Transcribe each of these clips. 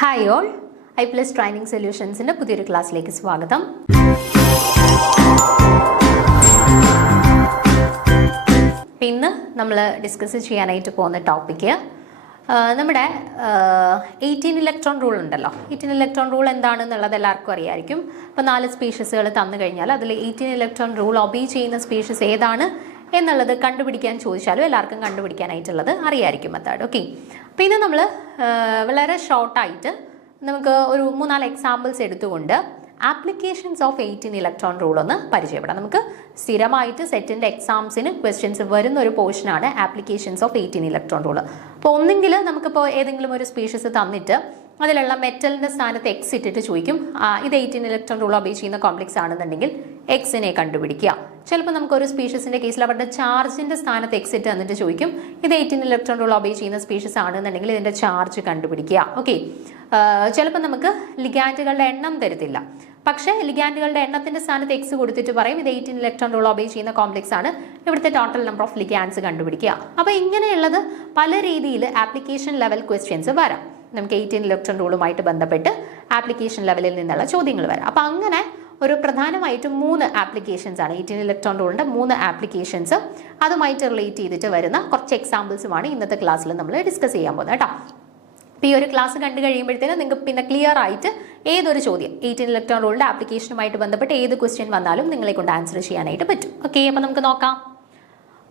Hi all, I plus training സൊല്യൂഷൻസിൻ്റെ പുതിയൊരു ക്ലാസ്സിലേക്ക് സ്വാഗതം. ഇന്ന് നമ്മൾ ഡിസ്കസ് ചെയ്യാനായിട്ട് പോകുന്ന ടോപ്പിക്ക് നമ്മുടെ 18 ഇലക്ട്രോൺ റൂൾ ഉണ്ടല്ലോ. 18 ഇലക്ട്രോൺ റൂൾ എന്താണെന്നുള്ളത് എല്ലാവർക്കും അറിയാമായിരിക്കും. ഇപ്പോൾ 4 സ്പീഷീസുകൾ തന്നു കഴിഞ്ഞാൽ അതിൽ 18 ഇലക്ട്രോൺ റൂൾ ഒബീ ചെയ്യുന്ന സ്പീഷീസ് ഏതാണ് എന്നുള്ളത് കണ്ടുപിടിക്കാൻ ചോദിച്ചാലും എല്ലാവർക്കും കണ്ടുപിടിക്കാനായിട്ടുള്ളത് അറിയാമായിരിക്കും മെത്തേഡ്. ഓക്കെ, അപ്പോൾ ഇന്ന് നമ്മൾ വളരെ ഷോർട്ടായിട്ട് നമുക്ക് ഒരു 3-4 എക്സാമ്പിൾസ് എടുത്തുകൊണ്ട് ആപ്ലിക്കേഷൻസ് ഓഫ് 18 ഇലക്ട്രോൺ റൂൾ ഒന്ന് പരിചയപ്പെടാം. നമുക്ക് സ്ഥിരമായിട്ട് സെറ്റിൻ്റെ എക്സാംസിന് ക്വസ്റ്റ്യൻസ് വരുന്ന ഒരു പോർഷനാണ് ആപ്ലിക്കേഷൻസ് ഓഫ് 18 ഇലക്ട്രോൺ റൂൾ. അപ്പോൾ ഒന്നെങ്കിൽ നമുക്കിപ്പോൾ ഏതെങ്കിലും ഒരു സ്പീഷീസ് തന്നിട്ട് അതിലുള്ള മെറ്റലിൻ്റെ സ്ഥാനത്ത് എക്സ് ഇട്ടിട്ട് ചോദിക്കും, ഇത് 18 ഇലക്ട്രോൺ റൂൾ ഒബേ ചെയ്യുന്ന കോംപ്ലക്സ് ആണെന്നുണ്ടെങ്കിൽ എക്സിനെ കണ്ടുപിടിക്കുക. ചിലപ്പോൾ നമുക്കൊരു സ്പീഷീസിൻ്റെ കേസിൽ അവരുടെ ചാർജിൻ്റെ സ്ഥാനത്ത് എക്സ് ഇട്ട് തന്നിട്ട് ചോദിക്കും, ഇത് 18 ഇലക്ട്രോൺ റൂൾ ഒബേ ചെയ്യുന്ന സ്പീഷീസ് ആണെന്നുണ്ടെങ്കിൽ ഇതിൻ്റെ ചാർജ് കണ്ടുപിടിക്കുക. ഓക്കെ, ചിലപ്പോൾ നമുക്ക് ലിഗാൻഡുകളുടെ എണ്ണം തരത്തില്ല, പക്ഷേ ലിഗാൻഡുകളുടെ എണ്ണത്തിന്റെ സ്ഥാനത്ത് എക്സ് കൊടുത്തിട്ട് പറയും ഇത് 18 ഇലക്ട്രോൺ റൂൾ ഒബേ ചെയ്യുന്ന കോംപ്ലക്സ് ആണ്, ഇവിടുത്തെ ടോട്ടൽ നമ്പർ ഓഫ് ലിഗാൻഡ്സ് കണ്ടുപിടിക്കുക. അപ്പോൾ ഇങ്ങനെയുള്ളത് പല രീതിയിൽ ആപ്ലിക്കേഷൻ ലെവൽ ക്വസ്റ്റ്യൻസ് വരാം. നമുക്ക് 18 ഇലക്ട്രോൺ റൂളുമായിട്ട് ബന്ധപ്പെട്ട് ആപ്ലിക്കേഷൻ ലെവലിൽ നിന്നുള്ള ചോദ്യങ്ങൾ വരാം. അപ്പോൾ അങ്ങനെ ഒരു പ്രധാനമായിട്ടും 3 ആപ്ലിക്കേഷൻസ് ആണ് 18 ഇലക്ട്രോൺ റൂളിൻ്റെ 3 ആപ്ലിക്കേഷൻസ്, അതുമായിട്ട് റിലേറ്റ് ചെയ്തിട്ട് വരുന്ന കുറച്ച് എക്സാമ്പിൾസുമാണ് ഇന്നത്തെ ക്ലാസ്സിൽ നമ്മൾ ഡിസ്കസ് ചെയ്യാൻ പോകുന്നത് കേട്ടോ. ഇപ്പോൾ ഈ ഒരു ക്ലാസ് കണ്ടു കഴിയുമ്പോഴത്തേനും നിങ്ങൾക്ക് പിന്നെ ക്ലിയർ ആയിട്ട് ഏതൊരു ചോദ്യം 18 ഇലക്ട്രോൺ റൂളിൻ്റെ ആപ്ലിക്കേഷനുമായിട്ട് ബന്ധപ്പെട്ട് ഏത് ക്വസ്റ്റ്യൻ വന്നാലും നിങ്ങളെ കൊണ്ട് ആൻസർ ചെയ്യാനായിട്ട് പറ്റും. ഓക്കെ, അപ്പോൾ നമുക്ക് നോക്കാം.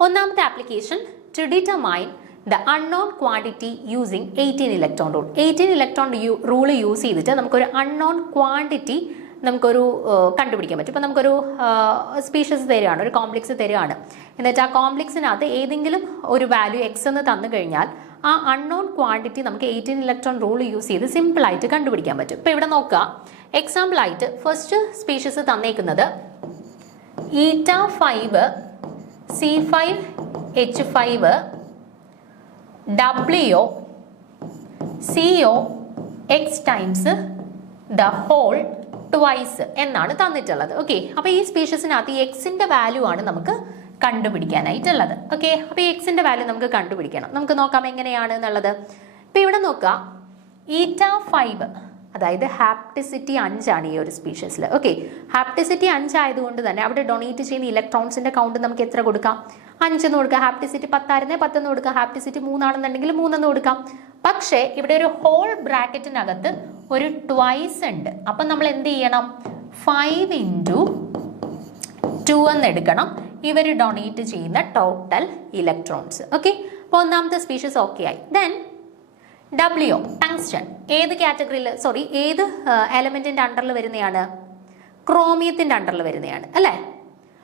ഒന്നാമത്തെ application, to determine the unknown quantity using 18 electron rule. 18 electron rule use ചെയ്തിട്ട് നമുക്കൊരു അൺനോൺ ക്വാണ്ടിറ്റി നമുക്കൊരു കണ്ടുപിടിക്കാൻ പറ്റും. ഇപ്പോൾ നമുക്കൊരു സ്പീഷീസ് തരികയാണ്, ഒരു കോംപ്ലക്സ് തരികയാണ്, എന്നിട്ട് ആ കോംപ്ലക്സിനകത്ത് ഏതെങ്കിലും ഒരു വാല്യൂ എക്സ് എന്ന് തന്നു കഴിഞ്ഞാൽ ആ അൺനോൺ ക്വാണ്ടിറ്റി നമുക്ക് 18 ഇലക്ട്രോൺ റൂൾ യൂസ് ചെയ്ത് സിമ്പിളായിട്ട് കണ്ടുപിടിക്കാൻ പറ്റും. ഇപ്പോൾ ഇവിടെ നോക്കുക, എക്സാമ്പിൾ ആയിട്ട് ഫസ്റ്റ് സ്പീഷീസ് തന്നേക്കുന്നത് η5 C5H5 WO CO X times the whole twice എന്നാണ് തന്നിട്ടുള്ളത്. ഓക്കെ, അപ്പോൾ ഈ സ്പീഷീസിനകത്ത് ഈ എക്സിൻ്റെ വാല്യൂ ആണ് നമുക്ക് കണ്ടുപിടിക്കാനായിട്ടുള്ളത്. ഓക്കെ, അപ്പോൾ ഈ എക്സിൻ്റെ വാല്യൂ നമുക്ക് കണ്ടുപിടിക്കണം. നമുക്ക് നോക്കാം എങ്ങനെയാണ് എന്നുള്ളത്. ഇപ്പോൾ ഇവിടെ നോക്കുക, η5 അതായത് ഹാപ്റ്റിസിറ്റി 5 ആണ് ഈ ഒരു സ്പീഷീസിൽ. ഓക്കെ, ഹാപ്റ്റിസിറ്റി 5 ആയതുകൊണ്ട് തന്നെ അവിടെ ഡൊണേറ്റ് ചെയ്യുന്ന ഇലക്ട്രോൺസിൻ്റെ കൗണ്ട് നമുക്ക് എത്ര കൊടുക്കാം? 5 എന്ന് കൊടുക്കാം. ഹാപ്റ്റിസിറ്റി 10 ആയിരുന്നേ 10 എന്ന് കൊടുക്കാം. ഹാപ്റ്റിസിറ്റി 3 ആണെന്നുണ്ടെങ്കിൽ 3 എന്ന് കൊടുക്കാം. പക്ഷേ ഇവിടെ ഒരു ഹോൾ ബ്രാക്കറ്റിനകത്ത് ഒരു ട്വൈസ് ഉണ്ട്. അപ്പം നമ്മൾ എന്ത് ചെയ്യണം? 5 × 2 എന്ന് എടുക്കണം ഇവർ ഡൊണേറ്റ് ചെയ്യുന്ന ടോട്ടൽ ഇലക്ട്രോൺസ്. ഓക്കെ, അപ്പോൾ ഒന്നാമത്തെ സ്പീഷീസ് ഓക്കെ ആയി. ദെൻ WO ടങ്സ്റ്റൺ ഏത് കാറ്റഗറിയിൽ, സോറി ഏത് എലമെന്റിന്റെ അണ്ടറിൽ വരുന്നതാണ്? ക്രോമിയത്തിന്റെ അണ്ടറിൽ വരുന്നതാണ് അല്ലേ.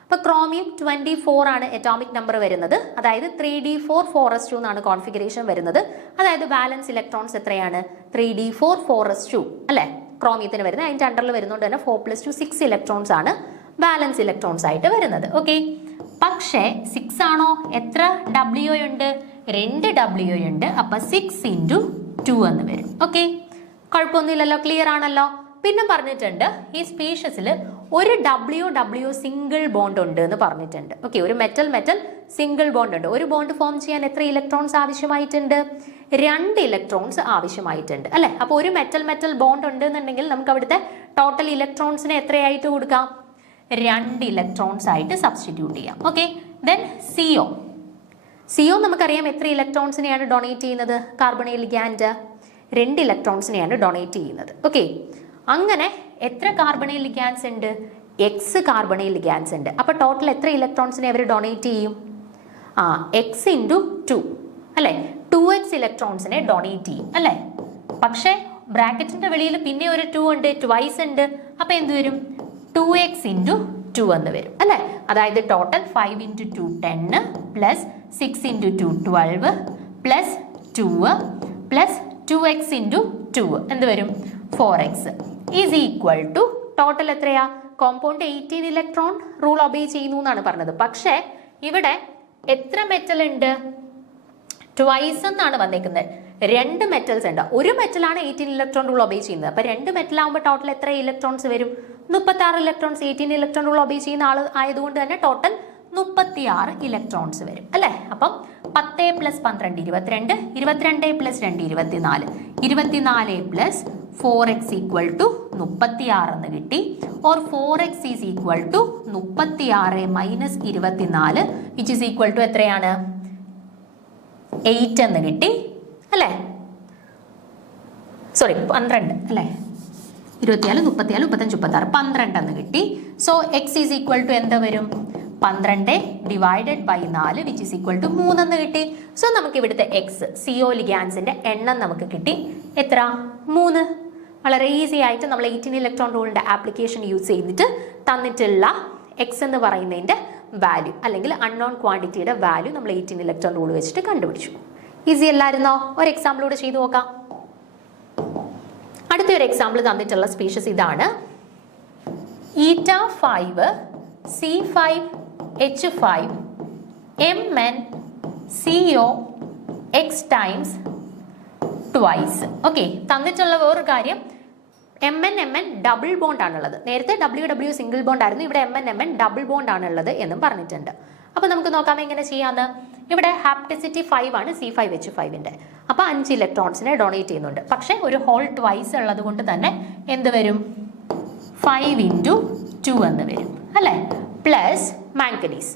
അപ്പോൾ ക്രോമിയം 24 ആണ് അറ്റോമിക് നമ്പർ വരുന്നത്, അതായത് 3d4 4s2 എന്നാണ് കോൺഫിഗറേഷൻ വരുന്നത്. അതായത് ബാലൻസ് ഇലക്ട്രോൺസ് എത്രയാണ്? 3d4 4s2 അല്ലേ ക്രോമിയത്തിന് വരുന്നത്. അതിൻ്റെ അണ്ടറിൽ വരുന്നതുകൊണ്ട് തന്നെ 4 + 2 6 ഇലക്ട്രോൺസ് ആണ് ബാലൻസ് ഇലക്ട്രോൺസ് ആയിട്ട് വരുന്നത്. ഓക്കെ, പക്ഷേ 6 ആണോ? എത്ര WO ഉണ്ട്? 2 WO ഉണ്ട്. അപ്പം 6 × 2 എന്ന് വരും. ഓക്കെ, കുഴപ്പമൊന്നുമില്ലല്ലോ, ക്ലിയർ ആണല്ലോ. പിന്നെ പറഞ്ഞിട്ടുണ്ട് ഈ സ്പീഷീസിൽ ഒരു WO സിംഗിൾ ബോണ്ട് ഉണ്ട് എന്ന് പറഞ്ഞിട്ടുണ്ട്. ഓക്കെ, ഒരു മെറ്റൽ സിംഗിൾ ബോണ്ട് ഉണ്ട്. ഒരു ബോണ്ട് ഫോം ചെയ്യാൻ എത്ര ഇലക്ട്രോൺസ് ആവശ്യമായിട്ടുണ്ട്? 2 ഇലക്ട്രോൺസ് ആവശ്യമായിട്ടുണ്ട് അല്ലേ. അപ്പോൾ ഒരു മെറ്റൽ ബോണ്ട് ഉണ്ട് എന്നുണ്ടെങ്കിൽ നമുക്ക് അവിടുത്തെ ടോട്ടൽ ഇലക്ട്രോൺസിനെ എത്രയായിട്ട് കൊടുക്കാം? 2 ഇലക്ട്രോൺസ് ആയിട്ട് സബ്സ്റ്റിറ്റ്യൂട്ട് ചെയ്യാം. ഓക്കെ, ദെൻ CO നമുക്കറിയാം എത്ര ഇലക്ട്രോൺസിനെയാണ് ഡൊണേറ്റ് ചെയ്യുന്നത്? കാർബണൈൽ ലിഗാൻഡ് 2 ഇലക്ട്രോൺസിനെയാണ് ഡൊണേറ്റ് ചെയ്യുന്നത്. ഓക്കെ, അങ്ങനെ എത്ര കാർബണൈൽ ലിഗാൻഡ്സ് ഉണ്ട്? X കാർബണൈൽ ലിഗാൻഡ്സ് ഉണ്ട്. അപ്പോൾ ടോട്ടൽ എത്ര ഇലക്ട്രോൺസിനെ അവർ ഡൊണേറ്റ് ചെയ്യും? X × 2 അല്ലേ, 2x ഇലക്ട്രോൺസിനെ ഡൊണേറ്റ് ചെയ്യും അല്ലേ. പക്ഷേ ബ്രാക്കറ്റിന്റെ വെളിയിൽ പിന്നെ ഒരു 2 ഉണ്ട്, ട്വൈസ് ഉണ്ട്. അപ്പോൾ എന്ത് വരും? 2x × 2 എന്ന് വരും അല്ലേ. അതായത് ടോട്ടൽ 5 × 2 10 + 6 × 2 12 + 2 + 2x × 2 എന്ത് വരും? 4x is equal to total എത്രയാ? കോമ്പൗണ്ട് 18 ഇലക്ട്രോൺ റൂൾ ഒബേ ചെയ്യുന്നു എന്നാണ് പറഞ്ഞത്. പക്ഷേ ഇവിടെ എത്ര മെറ്റൽ ഉണ്ട്? ട്വൈസ് എന്നാണ് വന്നേക്കുന്നത്. 2 മെറ്റൽസ് ഉണ്ട്. ഒരു മെറ്റലാണ് 18 ഇലക്ട്രോൺ റൂൾ ഒബേ ചെയ്യുന്നത്. അപ്പോൾ 2 മെറ്റൽ ആകുമ്പോൾ ടോട്ടൽ എത്ര ഇലക്ട്രോൺസ് വരും? 36 ഇലക്ട്രോൺസ്. 18 ഇലക്ട്രോൺ റൂൾ ഒബേ ചെയ്യുന്ന ആൾ ആയതുകൊണ്ട് തന്നെ ടോട്ടൽ 36 ഇലക്ട്രോൺസ് വരും അല്ലേ. അപ്പം 10 + 12 22, 22 + 2 24, 24 + 4x ഈക്വൽ ടു 36 എന്ന് കിട്ടി. Or 4x is equal to 36 minus 24 which is equal to എത്രയാണ്? 8 എന്ന് കിട്ടി അല്ലേ? സോറി 12 അല്ലേ? 24, 34, 35, 36 12 എന്ന് കിട്ടി. So x is equal to എന്താ വരും? 12 divided by 4 which is equal to 3 എന്ന് കിട്ടി. സോ നമുക്ക് ഇവിടുത്തെ എക്സ് CO ലിഗാൻസിന്റെ എണ്ണം നമുക്ക് കിട്ടി. എത്ര? 3. വളരെ ഈസി ആയിട്ട് നമ്മൾ 18 ഇലക്ട്രോൺ റൂളിന്റെ ആപ്ലിക്കേഷൻ യൂസ് ചെയ്തിട്ട് തന്നിട്ടുള്ള എക്സ് എന്ന് പറയുന്നതിന്റെ വാല്യൂ അല്ലെങ്കിൽ അൺനോൺ ക്വാണ്ടിറ്റിയുടെ വാല്യൂ നമ്മൾ 18 ഇലക്ട്രോൺ റൂൾ വെച്ചിട്ട് കണ്ടുപിടിച്ചു. ഈസി അല്ലായിരുന്നോ? ഒരു എക്സാമ്പിളൂടെ ചെയ്തു നോക്കാം. അടുത്തൊരു എക്സാമ്പിൾ തന്നിട്ടുള്ള സ്പീഷീസ് ഇതാണ്. η5 C5H5 MnCO X times twice. Okay, തന്നിട്ടുള്ള വേറൊരു കാര്യം, MnMn ഡബിൾ ബോണ്ട് ആണുള്ളത്. നേരത്തെ WW സിംഗിൾ ബോണ്ട് ആയിരുന്നു, ഇവിടെ MnMn ഡബിൾ ബോണ്ട് ആണുള്ളത് എന്നും പറഞ്ഞിട്ടുണ്ട്. അപ്പൊ നമുക്ക് നോക്കാം എങ്ങനെ ചെയ്യാന്ന്. ഇവിടെ ഹാപ്റ്റിസിറ്റി 5 ആണ് C5H5ന്റെ. അപ്പൊ 5 ഇലക്ട്രോൺസിനെ ഡൊണേറ്റ് ചെയ്യുന്നുണ്ട്. പക്ഷെ ഒരു ഹോൾ ട്വൈസ് ഉള്ളത് കൊണ്ട് തന്നെ എന്ത് വരും? 5 × 2 എന്ന് വരും അല്ലേ? പ്ലസ് മാംഗനീസ്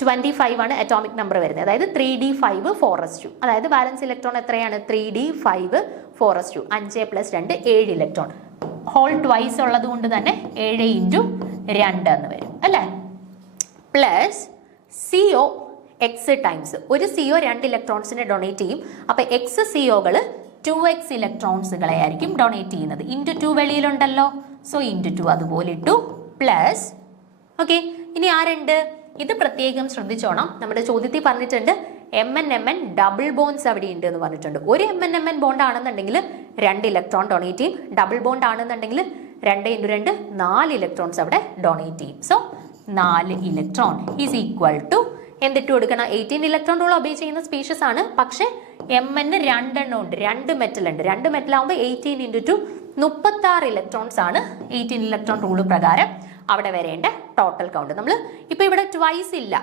25 ആണ് അറ്റോമിക് നമ്പർ വരുന്നത്. അതായത് 3d5 4s2. അതായത് ബാലൻസ് ഇലക്ട്രോൺ എത്രയാണ്? 3d5 4s2. 5 + 2 7 electron. Whole twice ഉള്ളത് കൊണ്ട് തന്നെ 7 × 2 എന്ന് വരും അല്ലേ? പ്ലസ് CO X ടൈംസ് ഒരു CO 2 ഇലക്ട്രോൺസിനെ ഡൊണേറ്റ് ചെയ്യും. അപ്പൊ എക്സ് COകൾ 2x ഇലക്ട്രോൺസുകളെ ആയിരിക്കും ഡൊണേറ്റ് ചെയ്യുന്നത്. × 2 വെളിയിലുണ്ടല്ലോ, സോ × 2 അതുപോലെ ഇട്ടു. പ്ലസ് ഓക്കെ, ഇനി ആരുണ്ട്? ഇത് പ്രത്യേകം ശ്രദ്ധിച്ചോണം. നമ്മുടെ ചോദ്യത്തിൽ പറഞ്ഞിട്ടുണ്ട് MnMn ഡബിൾ ബോണ്ട്സ് അവിടെ ഉണ്ട് എന്ന് പറഞ്ഞിട്ടുണ്ട്. ഒരു MnMn ബോണ്ട് ആണെന്നുണ്ടെങ്കിൽ 2 ഇലക്ട്രോൺ ഡൊണേറ്റ് ചെയ്യും. ഡബിൾ ബോണ്ട് ആണെന്നുണ്ടെങ്കിൽ 2 × 2 4 ഇലക്ട്രോൺസ് അവിടെ ഡൊണേറ്റ് ചെയ്യും. So 4 electron is equal to എന്തിട്ട് കൊടുക്കണം? 18 ഇലക്ട്രോൺ റൂൾ ഒബേ ചെയ്യുന്ന സ്പീഷീസ് ആണ്. പക്ഷെ Mn 2 എണ്ണം ഉണ്ട്, 2 മെറ്റൽ ഉണ്ട്. 2 മെറ്റൽ ആകുമ്പോൾ 18 × 2 36 ഇലക്ട്രോൺസ് ആണ് 18 ഇലക്ട്രോൺ റൂൾ പ്രകാരം അവിടെ വരേണ്ട ടോട്ടൽ കൗണ്ട്. നമ്മൾ ഇപ്പൊ ഇവിടെ ട്വൈസ് ഇല്ല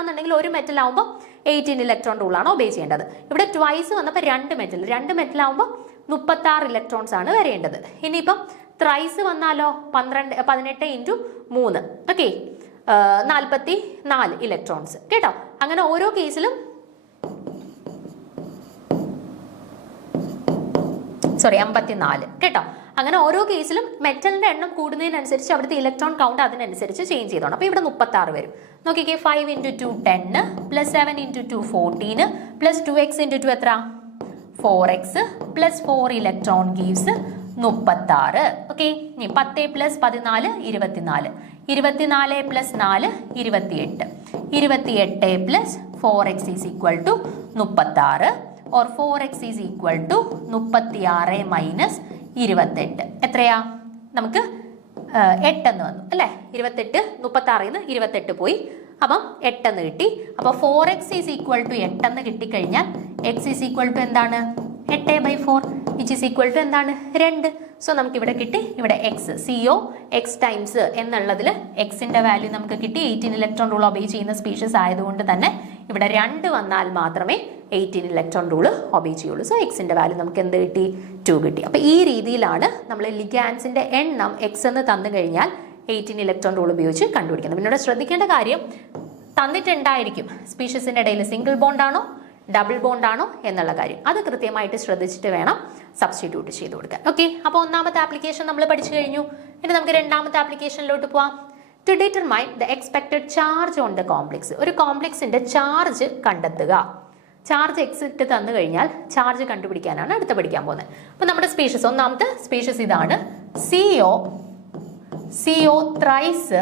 എന്നുണ്ടെങ്കിൽ ഒരു മെറ്റൽ ആകുമ്പോൾ 18 ഇലക്ട്രോൺ റൂൾ ആണ് ഒബേ ചെയ്യേണ്ടത്. ഇവിടെ ട്വൈസ് വന്നപ്പോൾ 2 മെറ്റൽ ആകുമ്പോൾ 36 ഇലക്ട്രോൺസ് ആണ് വരേണ്ടത്. ഇനിയിപ്പം ത്രൈസ് വന്നാലോ? 18 × 3 ഓക്കെ, 44 ഇലക്ട്രോൺസ് കേട്ടോ. അങ്ങനെ ഓരോ കേസിലും സോറി 54 കേട്ടോ. അങ്ങനെ ഓരോ കേസിലും മെറ്റലിന്റെ എണ്ണം കൂടുന്നതിനനുസരിച്ച് അവിടുത്തെ ഇലക്ട്രോൺ കൗണ്ട് അതിനനുസരിച്ച് ചേഞ്ച് ചെയ്തോണം. അപ്പൊ ഇവിടെ 36 വരും. നോക്കിക്കേ, 5 × 2 10 പ്ലസ് 7 × 2 14 പ്ലസ് 2x × 2 എത്ര? 4x plus 4 electron gives 36. Okay, ഇനി 10 + 14 24, 24 + 4 28, 28 + 4x is equal to 36. Or 4x is equal to 36 minus 28 എത്രയാ? നമുക്ക് 8 എന്ന് വന്നു അല്ലേ? 28 36 ന്ന് 28 പോയി, അപ്പം 8 എന്ന് കിട്ടി. അപ്പൊ 4x ഈസ് ഈക്വൽ ടു 8 എന്ന് കിട്ടിക്കഴിഞ്ഞാൽ x ഈസ് ഈക്വൽ ടു എന്താണ്? 8/4 വിച്ച് ഈസ് ഈക്വൽ ടു എന്താണ്? 2. സോ നമുക്ക് ഇവിടെ കിട്ടി, ഇവിടെ എക്സ് CO X ടൈംസ് എന്നുള്ളതിൽ എക്സിന്റെ വാല്യൂ നമുക്ക് കിട്ടി. 18 ഇലക്ട്രോൺ റൂൾ ഒബേ ചെയ്യുന്ന സ്പീഷീസ് ആയതുകൊണ്ട് തന്നെ ഇവിടെ 2 വന്നാൽ മാത്രമേ 18 ഇലക്ട്രോൺ റൂൾ ഒബേ ചെയ്യുള്ളൂ. സോ എക്സിന്റെ വാല്യൂ നമുക്ക് എന്ത് കിട്ടി? 2 കിട്ടി. അപ്പൊ ഈ രീതിയിലാണ് നമ്മൾ ലിഗാൻസിന്റെ എണ്ണം എക്സ് എന്ന് തന്നു കഴിഞ്ഞാൽ 18 ഇലക്ട്രോൺ റൂൾ ഉപയോഗിച്ച് കണ്ടുപിടിക്കുന്നത്. പിന്നെ ഇവിടെ ശ്രദ്ധിക്കേണ്ട കാര്യം, തന്നിട്ടുണ്ടായിരിക്കും സ്പീഷീസിന്റെ ഇടയിൽ സിംഗിൾ ബോണ്ട് ആണോ ഡബിൾ ബോണ്ട് ആണോ എന്നുള്ള കാര്യം. അത് കൃത്യമായിട്ട് ശ്രദ്ധിച്ചിട്ട് വേണം സബ്സ്റ്റിറ്റ്യൂട്ട് ചെയ്ത് കൊടുക്കാൻ. ഓക്കെ, അപ്പോൾ ഒന്നാമത്തെ ആപ്ലിക്കേഷൻ നമ്മൾ പഠിച്ചു കഴിഞ്ഞു. ഇനി നമുക്ക് രണ്ടാമത്തെ ആപ്ലിക്കേഷനിലോട്ട് പോവാം. To determine the expected charge on the complex. ഒരു കോംപ്ലക്സിന്റെ ചാർജ് കണ്ടെത്തുക. ചാർജ് എക്സ് ഇട്ട് തന്നു കഴിഞ്ഞാൽ ചാർജ് കണ്ടുപിടിക്കാനാണ് അടുത്ത പഠിക്കാൻ പോകുന്നത്. അപ്പൊ നമ്മുടെ സ്പീഷീസ്, ഒന്നാമത്തെ സ്പീഷീസ് ഇതാണ് CO ത്രൈസ്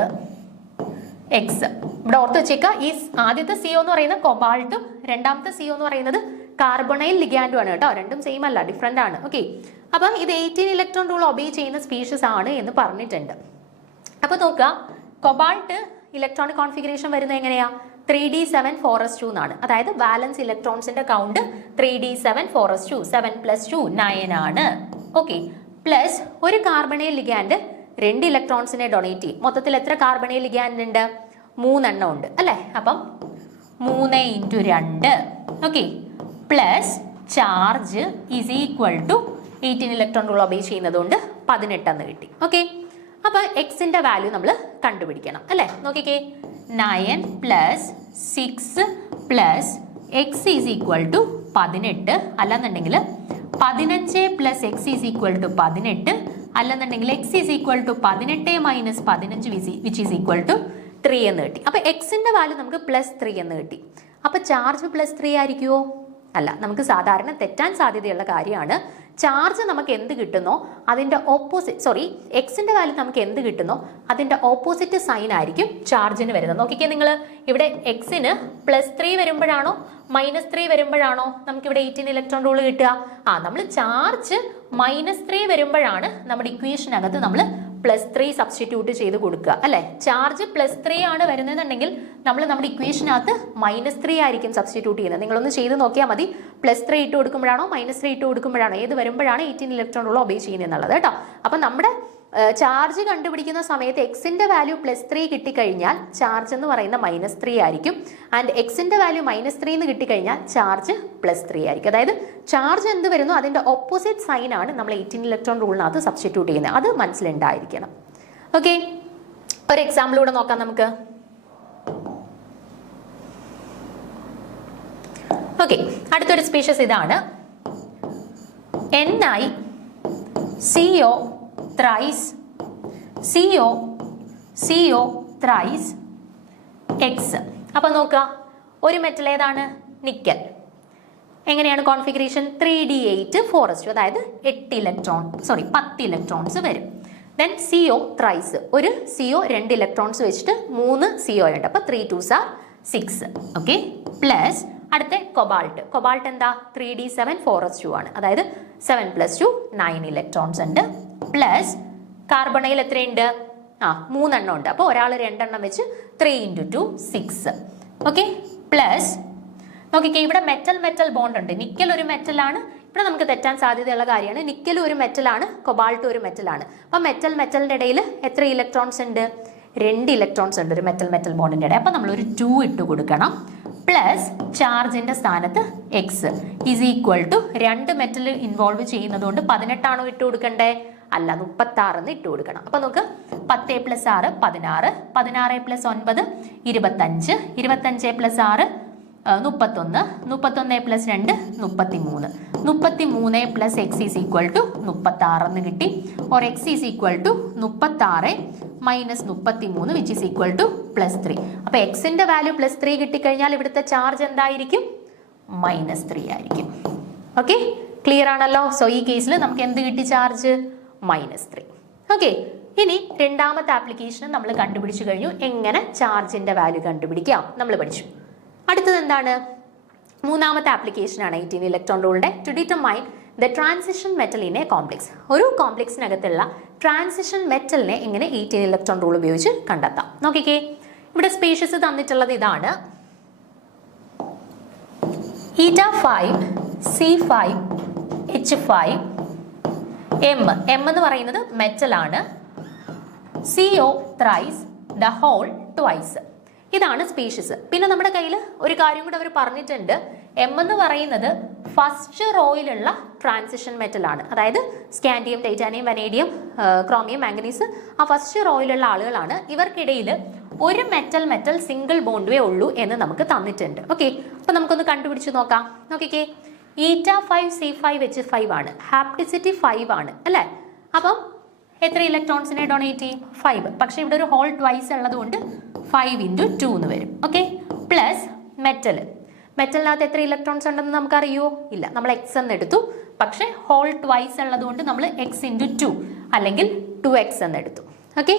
എക്സ്. ഇവിടെ ഓർത്ത് വെച്ചേക്കുക, ഈ ആദ്യത്തെ CO എന്ന് പറയുന്നത് കൊബാൾട്ടും രണ്ടാമത്തെ CO എന്ന് പറയുന്നത് കാർബണൈൽ ലിഗാൻഡും ആണ് കേട്ടോ. രണ്ടും സെയിം അല്ല, ഡിഫറെന്റ് ആണ്. ഓക്കെ, അപ്പം ഇത് 18 ഇലക്ട്രോൺ റൂൾ ഒബേ ചെയ്യുന്ന സ്പീഷീസ് ആണ് എന്ന് പറഞ്ഞിട്ടുണ്ട്. അപ്പൊ നോക്കുക, കൊബാൾട്ട് ഇലക്ട്രോണിക് കോൺഫിഗറേഷൻ വരുന്നത് എങ്ങനെയാ? 3d7 4s2 എന്നാണ്. അതായത് ബാലൻസ് ഇലക്ട്രോൺസിന്റെ കൗണ്ട് 3d7 4s2, 7 + 2 9 ആണ്. ഓക്കെ, പ്ലസ് ഒരു കാർബണൈൽ ലിഗാൻഡ് 2 ഇലക്ട്രോൺസിനെ ഡൊണേറ്റ് ചെയ്യും. മൊത്തത്തിൽ എത്ര കാർബണൈൽ ലിഗാൻഡ് ഉണ്ട്? 3 എണ്ണം ഉണ്ട് അല്ലേ? അപ്പം 3 × 2 okay, plus charge is equal to 18 electron rule obey ചെയ്യുന്നതുകൊണ്ട് 18 എന്ന് കിട്ടി. ഓക്കെ, അപ്പോൾ എക്സിന്റെ വാല്യൂ നമ്മൾ കണ്ടുപിടിക്കണം അല്ലേ. നോക്കിക്കേ, 9 plus 6 plus x is equal to 18, അല്ലെന്നുണ്ടെങ്കിൽ 15 plus x is equal to 18, അല്ലെന്നുണ്ടെങ്കിൽ x is equal to 18 minus 15 which is equal to 3 എന്ന് കിട്ടി. അപ്പോൾ എക്സിന്റെ വാല്യൂ നമുക്ക് +3 എന്ന് കിട്ടി. അപ്പോൾ ചാർജ് +3 ആയിരിക്കുമോ? അല്ല, നമുക്ക് സാധാരണ തെറ്റാൻ സാധ്യതയുള്ള കാര്യമാണ്. ചാർജ് നമുക്ക് എന്ത് കിട്ടുന്നോ അതിൻ്റെ ഓപ്പോസിറ്റ്, എക്സിൻ്റെ വാല്യൂ നമുക്ക് എന്ത് കിട്ടുന്നോ അതിൻ്റെ ഓപ്പോസിറ്റ് സൈൻ ആയിരിക്കും ചാർജിന് വരുന്നത്. നോക്കിക്കേ നിങ്ങൾ, ഇവിടെ എക്സിന് +3 വരുമ്പോഴാണോ -3 വരുമ്പോഴാണോ നമുക്കിവിടെ 18 ഇലക്ട്രോൺ റൂൾ കിട്ടുക? നമ്മൾ ചാർജ് -3 വരുമ്പോഴാണ് നമ്മുടെ ഇക്വേഷനകത്ത് നമ്മൾ +3 സബ്സ്റ്റിറ്റ്യൂട്ട് ചെയ്ത് കൊടുക്കുക അല്ലേ. ചാർജ് +3 ആണ് വരുന്നതെന്നുണ്ടെങ്കിൽ നമ്മൾ നമ്മുടെ ഇക്വേഷനകത്ത് -3 ആയിരിക്കും സബ്സ്റ്റിറ്റ്യൂട്ട് ചെയ്യുന്നത്. നിങ്ങളൊന്ന് ചെയ്ത് നോക്കിയാൽ മതി. +3 ഇട്ട് കൊടുക്കുമ്പോഴാണോ -3 ഇട്ട് കൊടുക്കുമ്പോഴാണോ ഏത് വരുമ്പോഴാണ് 18 ഇലക്ട്രോൺ റൂൾ ഒബേ ചെയ്യുന്നത് എന്നുള്ളത് കേട്ടോ. അപ്പം നമ്മുടെ ചാർജ് കണ്ടുപിടിക്കുന്ന സമയത്ത് എക്സിന്റെ വാല്യൂ +3 കിട്ടിക്കഴിഞ്ഞാൽ ചാർജ് എന്ന് പറയുന്ന -3 ആയിരിക്കും. ആൻഡ് എക്സിന്റെ വാല്യൂ -3 എന്ന് കിട്ടിക്കഴിഞ്ഞാൽ ചാർജ് +3 ആയിരിക്കും. അതായത് ചാർജ് എന്ത് വരുന്നു അതിന്റെ ഓപ്പോസിറ്റ് സൈൻ ആണ് നമ്മൾ 18 ഇലക്ട്രോൺ റൂളിനകത്ത് സബ്സ്റ്റിറ്റ്യൂട്ട് ചെയ്യുന്നത്. അത് മനസ്സിലുണ്ടായിരിക്കണം. ഓക്കെ, ഒരു എക്സാമ്പിളൂടെ നോക്കാം നമുക്ക്. ഓക്കെ, അടുത്തൊരു സ്പീഷ്യസ് ഇതാണ്. NiCO thrice CO thrice X. അപ്പോൾ നോക്കുക, ഒരു മെറ്റൽ ഏതാണ്? നിക്കൽ. എങ്ങനെയാണ് കോൺഫിഗറേഷൻ? 3d8 4s2, അതായത് 10 ഇലക്ട്രോൺസ് വരും. ദെൻ CO thrice, ഒരു CO 2 ഇലക്ട്രോൺസ് വെച്ചിട്ട് 3 CO ഉണ്ട്. അപ്പോൾ 3 2s are 6. ഓക്കെ, പ്ലസ് അടുത്ത കൊബാൾട്ട് എന്താ? 3d7 4s2 ആണ്. അതായത് 7 + 2 9 ഇലക്ട്രോൺസ് ഉണ്ട്. പ്ലസ് കാർബണയിൽ എത്രയുണ്ട്? 3 എണ്ണം ഉണ്ട്. അപ്പോൾ ഒരാൾ 2 എണ്ണം വെച്ച് 3 × 2 6. ഓക്കെ, പ്ലസ് നോക്കിക്കേ, ഇവിടെ മെറ്റൽ ബോണ്ട് ഉണ്ട്. നിക്കൽ ഒരു മെറ്റലാണ്. ഇവിടെ നമുക്ക് തെറ്റാൻ സാധ്യതയുള്ള കാര്യമാണ്. നിക്കൽ ഒരു മെറ്റലാണ്, കൊബാൾട്ട് ഒരു മെറ്റലാണ്. അപ്പം മെറ്റലിൻ്റെ ഇടയിൽ എത്ര ഇലക്ട്രോൺസ് ഉണ്ട്? 2 ഇലക്ട്രോൺസ് ഉണ്ട് ഒരു മെറ്റൽ ബോണ്ടിൻ്റെ ഇടയിൽ. അപ്പം നമ്മളൊരു 2 ഇട്ട് കൊടുക്കണം. പ്ലസ് ചാർജിന്റെ സ്ഥാനത്ത് x is equal to 2 metal involve ചെയ്യുന്നതുകൊണ്ട് 18 ആണോ ഇട്ട് കൊടുക്കണ്ടേ? അല്ല, 36 എന്ന് ഇട്ട് കൊടുക്കണം. അപ്പൊ നമുക്ക് 10 + 6 16, 16 + 9 25, 25 + 6 31, 31 + 2 33, 33 + x ഈസ് ഈക്വൽ ടു 36 എന്ന് കിട്ടി. Or x is equal to 36 minus 33 which is equal to +3. അപ്പൊ എക്സിന്റെ വാല്യൂ +3 കിട്ടിക്കഴിഞ്ഞാൽ ഇവിടുത്തെ ചാർജ് എന്തായിരിക്കും? -3 ആയിരിക്കും. ഓക്കെ, ക്ലിയർ ആണല്ലോ. സോ ഈ കേസിൽ നമുക്ക് എന്ത് കിട്ടി? ചാർജ് -3. ഓക്കെ, ഇനി രണ്ടാമത്തെ ആപ്ലിക്കേഷൻ നമ്മൾ കണ്ടുപിടിച്ചു കഴിഞ്ഞു. എങ്ങനെ ചാർജിന്റെ വാല്യൂ കണ്ടുപിടിക്കാം നമ്മൾ പഠിച്ചു. അടുത്തത് എന്താണ്? മൂന്നാമത്തെ ആപ്ലിക്കേഷൻ ആണ് 18 ഇലക്ട്രോൺ റൂളിന്റെ. To determine the transition metal in a complex. ഒരു കോംപ്ലക്സിനകത്തുള്ള ട്രാൻസിഷൻ മെറ്റലിനെ എങ്ങനെ 18 ഇലക്ട്രോൺ റൂൾ ഉപയോഗിച്ച് കണ്ടെത്താം. നോക്കിക്കേ, ഇവിടെ സ്പീഷ്യസ് തന്നിട്ടുള്ളത് ഇതാണ്. η5 C5 H5 M എന്ന് പറയുന്നത് മെറ്റൽ ആണ്. CO thrice the whole twice. ഇതാണ് സ്പീഷ്യസ്. പിന്നെ നമ്മുടെ കയ്യിൽ ഒരു കാര്യം കൂടെ അവർ പറഞ്ഞിട്ടുണ്ട്. M എന്ന് പറയുന്നത് ഫസ്റ്റ് റോയിലുള്ള ട്രാൻസിഷൻ മെറ്റൽ ആണ്. അതായത് scandium, titanium, vanadium, chromium, manganese ആ ഫസ്റ്റ് റോയിലുള്ള ആളുകളാണ്. ഇവർക്കിടയിൽ ഒരു മെറ്റൽ സിംഗിൾ ബോണ്ടുവേ ഉള്ളൂ എന്ന് നമുക്ക് തന്നിട്ടുണ്ട്. ഓക്കെ, അപ്പൊ നമുക്കൊന്ന് കണ്ടുപിടിച്ച് നോക്കാം. നോക്കിക്കേ, η5 C5 H5 ആണ്. ഹാപ്റ്റിസിറ്റി 5 ആണ് അല്ലേ? അപ്പം എത്ര ഇലക്ട്രോൺസിനെ ഡൊണേറ്റ് ചെയ്യും? 5. പക്ഷെ ഇവിടെ ഒരു ഹോൾ ട്വൈസ് ഉള്ളത് കൊണ്ട് 5 × 2 എന്ന് വരും. ഓക്കെ, പ്ലസ് മെറ്റലിനകത്ത് എത്ര ഇലക്ട്രോൺസ് ഉണ്ടെന്ന് നമുക്കറിയോ? ഇല്ല, നമ്മൾ എക്സ് എന്ന് എടുത്തു. പക്ഷെ ഹോൾ ട്വൈസ് ഉള്ളത് കൊണ്ട് നമ്മൾ x × 2 അല്ലെങ്കിൽ 2x എന്ന് എടുത്തു. ഓക്കെ,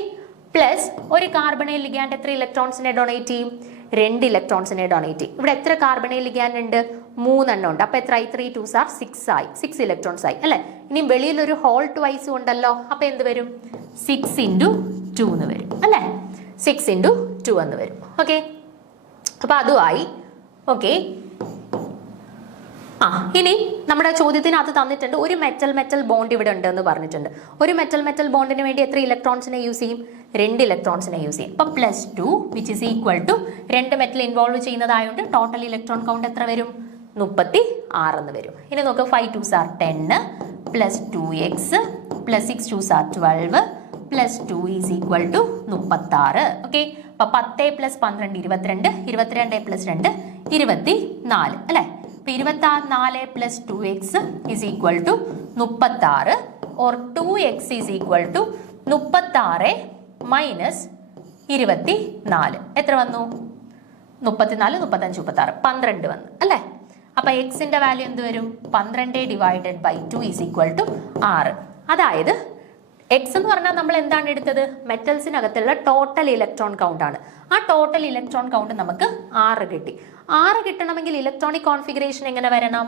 പ്ലസ് ഒരു കാർബണൈൽ ലിഗാൻഡ് എത്ര ഇലക്ട്രോൺസിനെ ഡൊണേറ്റ് ചെയ്യും? 2 ഇലക്ട്രോൺസിനെ ഡൊണേറ്റ് ചെയ്യും. ഇവിടെ എത്ര കാർബണൈൽ ലിഗാൻഡ് ഉണ്ട്? 3 എണ്ണം ഉണ്ട്. അപ്പൊ എത്ര ആയി? 3 2s are 6 ആയി. 6 ഇലക്ട്രോൺസ് ആയി അല്ലെ? ഇനി വെളിയിൽ ഒരു ഹോൾ ട്വൈസ് ഉണ്ടല്ലോ. അപ്പൊ എന്ത് വരും? 6 × 2 എന്ന് വരും അല്ലെ? 6 × 2 എന്ന് വരും. ഓക്കെ, അപ്പൊ അതുമായി. ഓക്കെ, ഇനി നമ്മുടെ ചോദ്യത്തിനകത്ത് തന്നിട്ടുണ്ട് ഒരു മെറ്റൽ ബോണ്ട് ഇവിടെ ഉണ്ട് എന്ന് പറഞ്ഞിട്ടുണ്ട്. ഒരു മെറ്റൽ ബോണ്ടിന് വേണ്ടി എത്ര ഇലക്ട്രോൺസിനെ യൂസ് ചെയ്യും? 2 ഇലക്ട്രോൺസിനെ യൂസ് ചെയ്യും. അപ്പം +2 which is equal to 2 metal involve ചെയ്യുന്നതായതുകൊണ്ട് ടോട്ടൽ ഇലക്ട്രോൺ കൗണ്ട് എത്ര വരും? 36 എന്ന് വരും. ഇനി നോക്കുക 5 2s are 10 plus 2x plus 6 2s are 12 plus 2 is equal to 36. Okay, അപ്പൊ 10 പ്ലസ് 12 22, 22 പ്ലസ് 2 24 അല്ലെ. അപ്പൊ 24 plus 2x is equal to 36 or 2x is equal to 36 minus 24. എത്ര വന്നു? 34 35 36 12 വന്നു അല്ലേ. അപ്പൊ എക്സിന്റെ വാല്യൂ എന്ത് വരും? 12 divided by 2 is equal to 6. അതായത് എക്സ് എന്ന് പറഞ്ഞാൽ നമ്മൾ എന്താണ് എടുത്തത്? മെറ്റൽസിനകത്തുള്ള ടോട്ടൽ ഇലക്ട്രോൺ കൗണ്ട് ആണ്. ആ ടോട്ടൽ ഇലക്ട്രോൺ കൗണ്ട് നമുക്ക് 6 കിട്ടി. 6 കിട്ടണമെങ്കിൽ ഇലക്ട്രോണിക് കോൺഫിഗറേഷൻ എങ്ങനെ വരണം?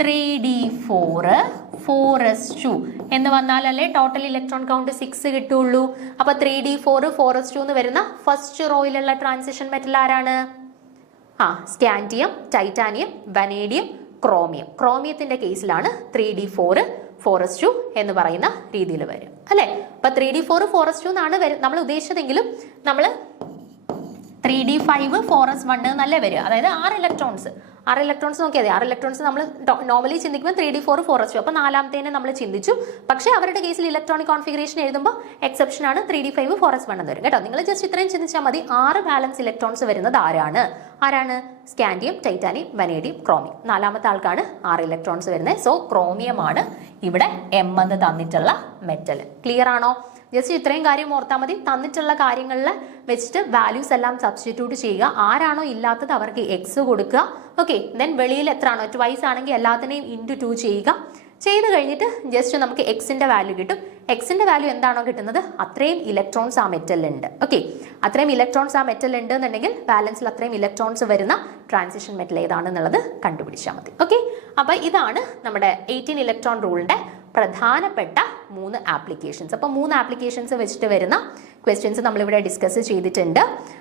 3d4 4s2 എന്ന് വന്നാലല്ലേ ടോട്ടൽ ഇലക്ട്രോൺ കൗണ്ട് 6 കിട്ടുള്ളൂ. അപ്പൊ 3d4 4s2 എന്ന് വരുന്ന ഫസ്റ്റ് റോയിലുള്ള ട്രാൻസിഷൻ മെറ്റൽ ആരാണ്? Scandium, titanium, vanadium, chromium. ക്രോമിയത്തിന്റെ കേസിലാണ് 3d4 4s2 എന്ന് പറയുന്ന രീതിയിൽ വരും അല്ലെ. അപ്പൊ 3d4 4s2 എന്നാണ് നമ്മൾ ഉദ്ദേശിച്ചതെങ്കിലും നമ്മൾ 3d5 4s1 എന്നല്ലേ വരിക. അതായത് 6 ഇലക്ട്രോൺസ് നോക്കിയാൽ 6 ഇലക്ട്രോൺസ് നമ്മൾ നോർമലി ചിന്തിക്കുമ്പോൾ 3d4 4s2. അപ്പൊ നാലാമത്തേനെ നമ്മൾ ചിന്തിച്ചു. പക്ഷെ അവരുടെ കേസിൽ ഇലക്ട്രോണിക് കോൺഫിഗറേഷൻ എഴുതുമ്പോൾ എക്സെപ്ഷൻ ആണ് 3d5 4s1 എന്ന് വരും കേട്ടോ. നിങ്ങൾ ജസ്റ്റ് ഇത്രയും ചിന്തിച്ചാൽ മതി. 6 ബാലൻസ് ഇലക്ട്രോൺസ് വരുന്നത് ആരാണ്? Scandium, titanium, vanadium, chromium. നാലാമത്തെ ആൾക്കാണ് 6 ഇലക്ട്രോൺസ് വരുന്നത്. സോ ക്രോമിയം ആണ് ഇവിടെ M എന്ന് തന്നിട്ടുള്ള മെറ്റൽ. ക്ലിയർ ആണോ? ജസ്റ്റ് ഇത്രയും കാര്യം ഓർത്താൽ മതി. തന്നിട്ടുള്ള കാര്യങ്ങളിൽ വെച്ചിട്ട് വാല്യൂസ് എല്ലാം സബ്സ്റ്റിറ്റ്യൂട്ട് ചെയ്യുക. ആരാണോ ഇല്ലാത്തത് അവർക്ക് എക്സ് കൊടുക്കുക. ഓക്കെ, ദെൻ വെളിയിൽ എത്ര ആണോ ട്വൈസ് ആണെങ്കിൽ എല്ലാത്തിനെയും ഇൻറ്റു 2 ചെയ്യുക. ചെയ്ത് കഴിഞ്ഞിട്ട് ജസ്റ്റ് നമുക്ക് എക്സിന്റെ വാല്യൂ കിട്ടും. എക്സിന്റെ വാല്യൂ എന്താണോ കിട്ടുന്നത് അത്രയും ഇലക്ട്രോൺസ് ആ മെറ്റലുണ്ട്. ഓക്കെ, അത്രയും ഇലക്ട്രോൺസ് ആ മെറ്റൽ ഉണ്ട് എന്നുണ്ടെങ്കിൽ ബാലൻസിൽ അത്രയും ഇലക്ട്രോൺസ് വരുന്ന ട്രാൻസിഷൻ മെറ്റൽ ഏതാണെന്നുള്ളത് കണ്ടുപിടിച്ചാൽ മതി. ഓക്കെ, അപ്പൊ ഇതാണ് നമ്മുടെ 18 ഇലക്ട്രോൺ റൂളിന്റെ പ്രധാനപ്പെട്ട 3 ആപ്ലിക്കേഷൻസ്. അപ്പോൾ 3 ആപ്ലിക്കേഷൻസ് വെച്ചിട്ട് വരുന്ന ക്വസ്റ്റ്യൻസ് നമ്മളിവിടെ ഡിസ്കസ് ചെയ്തിട്ടുണ്ട്.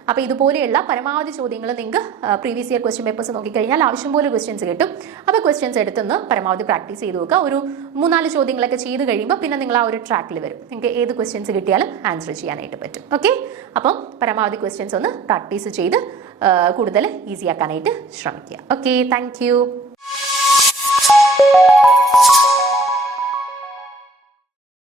അപ്പോൾ ഇതുപോലെയുള്ള പരമാവധി ചോദ്യങ്ങൾ നിങ്ങൾക്ക് പ്രീവിയസ് ഇയർ ക്വസ്റ്റ്യൻ പേപ്പേഴ്സ് നോക്കിക്കഴിഞ്ഞാൽ ആവശ്യം പോലെ ക്വസ്റ്റ്യൻസ് കിട്ടും. അപ്പോൾ ക്വസ്റ്റ്യൻസ് എടുത്തൊന്ന് പരമാവധി പ്രാക്ടീസ് ചെയ്ത് നോക്കുക. ഒരു 3-4 ചോദ്യങ്ങളൊക്കെ ചെയ്ത് കഴിയുമ്പോൾ പിന്നെ നിങ്ങൾ ആ ഒരു ട്രാക്കിൽ വരും. നിങ്ങൾക്ക് ഏത് ക്വസ്റ്റ്യൻസ് കിട്ടിയാലും ആൻസർ ചെയ്യാനായിട്ട് പറ്റും. ഓക്കെ, അപ്പം പരമാവധി ക്വസ്റ്റ്യൻസ് ഒന്ന് പ്രാക്ടീസ് ചെയ്ത് കൂടുതൽ ഈസി ആക്കാനായിട്ട് ശ്രമിക്കുക. Okay, thank you.